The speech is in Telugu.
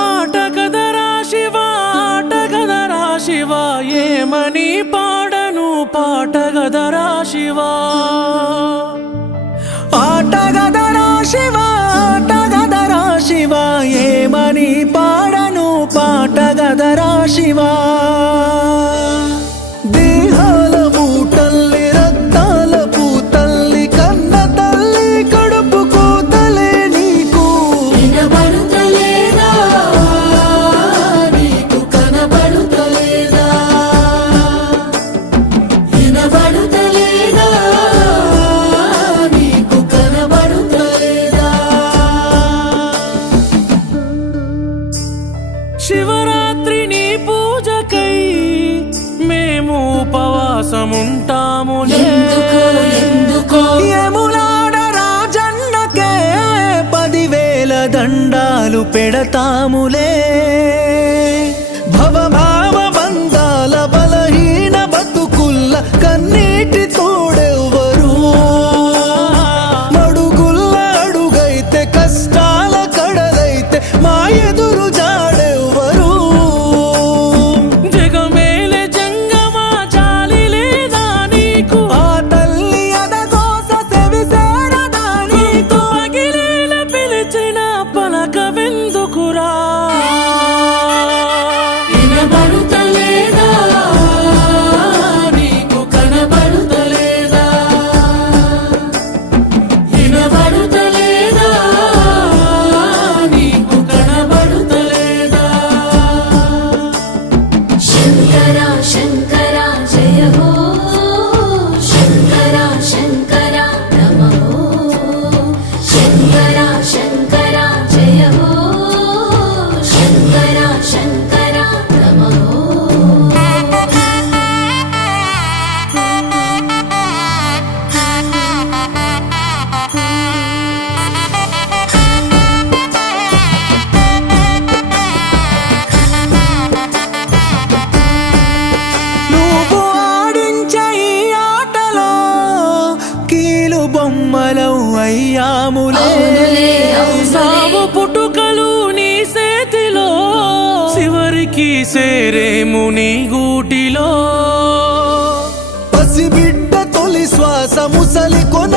ఆటగదరా శివా ఆటగదరా శివా ఏమని పాడను పాటగదరా శివా ఆటగదరా శివా ఆటగదరా శివా ఏమని పాడను పాటగదరా శివా దేహాల మూటల్లి రక్తాల పూతల్లి కన్న తల్లి కడుపు కోతలే నీకు వినబడుతలేదా నీకు కనబడుతలేదా వినబడుతలేదా నీకు కనబడుతలేదా శివరాత్రి నీ పూజకై మేము ఉపవాసముంటాములే ఎందుకో యములాడ రాజన్నకే 10,000 దండాలు పెడతాములే భవభావ బంధాల బలహీన బతుకుల్ల కన్నీటి తోడెవ్వరు మడుగుల్ల అడుగైతే కష్టాల కడలైతే మా ఎదురు జాడెవ్వరు జగమేలే జంగమా జాలి లేదా నీకు ఆ తల్లి అదగోస సెవిసేరదా నీకు పగిలేల పిలిచిన పలకవెందుకురా వినబడుతలేదా నీకు కనబడుతలేదా వినబడుతలేదా నీకు కనబడుతలేదా శంకర శంకర జయ హో శంకర శంకర నమః శంకర శంకర జయ హో శంకర శంకర నమః నువ్వు ఆడించే ఈ ఆటలో కీలు బొమ్మలం అయ్యాములే అవునులే, అవునులే. సావు పుట్టుకలు నీ చేతిలో చివరికి సేరేము నీ గూటిలో పసిబిడ్డ తొలి శ్వాస ముసలి కొన